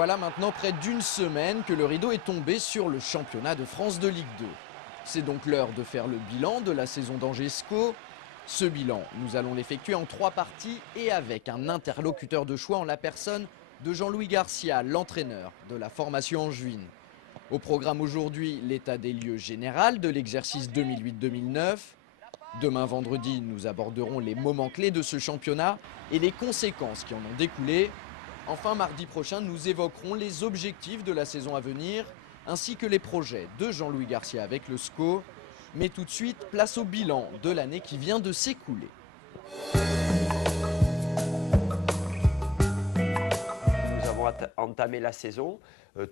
Voilà maintenant près d'une semaine que le rideau est tombé sur le championnat de France de Ligue 2. C'est donc l'heure de faire le bilan de la saison d'Angesco. Ce bilan, nous allons l'effectuer en 3 parties et avec un interlocuteur de choix en la personne de Jean-Louis Garcia, l'entraîneur de la formation angevine. Au programme aujourd'hui, l'état des lieux général de l'exercice 2008-2009. Demain vendredi, nous aborderons les moments clés de ce championnat et les conséquences qui en ont découlé. Enfin, mardi prochain, nous évoquerons les objectifs de la saison à venir, ainsi que les projets de Jean-Louis Garcia avec le SCO. Mais tout de suite, place au bilan de l'année qui vient de s'écouler. Nous avons entamé la saison,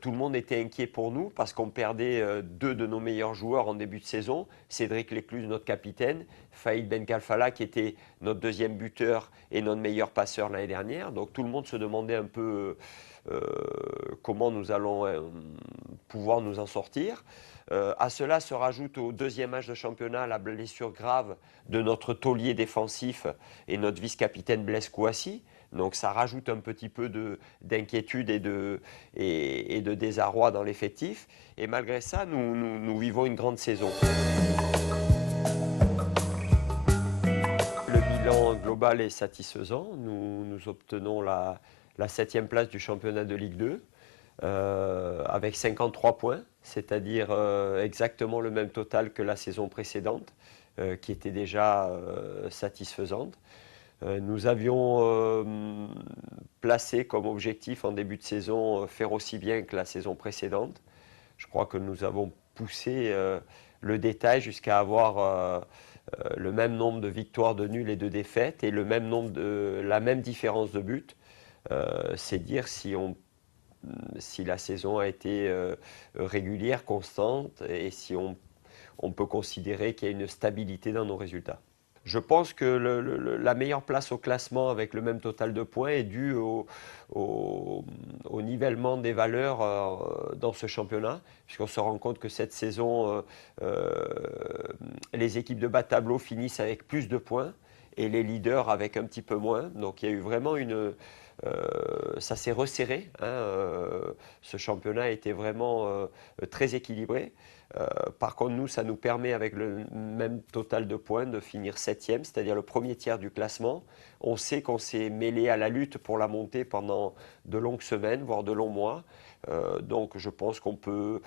tout le monde était inquiet pour nous parce qu'on perdait deux de nos meilleurs joueurs en début de saison, Cédric Lecluse, notre capitaine, Faïd Benkalfala qui était notre deuxième buteur et notre meilleur passeur l'année dernière. Donc tout le monde se demandait un peu comment nous allons pouvoir nous en sortir. À cela se rajoute au deuxième match de championnat la blessure grave de notre taulier défensif et notre vice-capitaine Blaise Kouassi. Donc ça rajoute un petit peu d'inquiétude et de désarroi dans l'effectif. Et malgré ça, nous vivons une grande saison. Le bilan global est satisfaisant. Nous obtenons la 7e place du championnat de Ligue 2. Avec 53 points, c'est-à-dire exactement le même total que la saison précédente, qui était déjà satisfaisante. Nous avions placé comme objectif en début de saison faire aussi bien que la saison précédente. Je crois que nous avons poussé le détail jusqu'à avoir le même nombre de victoires, de nuls et de défaites et la même différence de buts. C'est dire si la saison a été régulière, constante et si on peut considérer qu'il y a une stabilité dans nos résultats. Je pense que la meilleure place au classement avec le même total de points est due au nivellement des valeurs dans ce championnat, puisqu'on se rend compte que cette saison, les équipes de bas de tableau finissent avec plus de points et les leaders avec un petit peu moins. Donc il y a eu vraiment ça s'est resserré. Ce championnat était vraiment très équilibré. Par contre, nous, ça nous permet, avec le même total de points, de finir 7e, c'est-à-dire le premier tiers du classement. On sait qu'on s'est mêlé à la lutte pour la montée pendant de longues semaines, voire de longs mois. Donc je pense qu'on peut,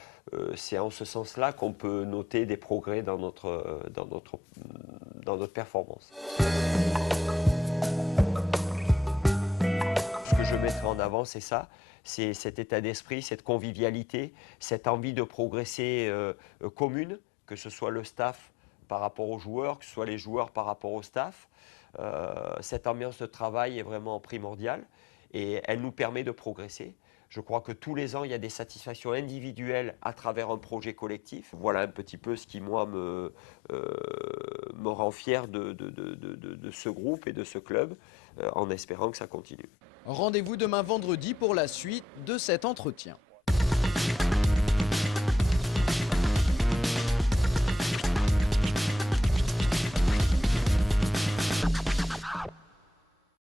c'est en ce sens-là qu'on peut noter des progrès dans notre performance. Ce que je mettrai en avant, c'est ça, c'est cet état d'esprit, cette convivialité, cette envie de progresser commune, que ce soit le staff par rapport aux joueurs, que ce soit les joueurs par rapport au staff. Cette ambiance de travail est vraiment primordiale et elle nous permet de progresser. Je crois que tous les ans, il y a des satisfactions individuelles à travers un projet collectif. Voilà un petit peu ce qui, moi, me rend fier de ce groupe et de ce club, en espérant que ça continue. Rendez-vous demain vendredi pour la suite de cet entretien.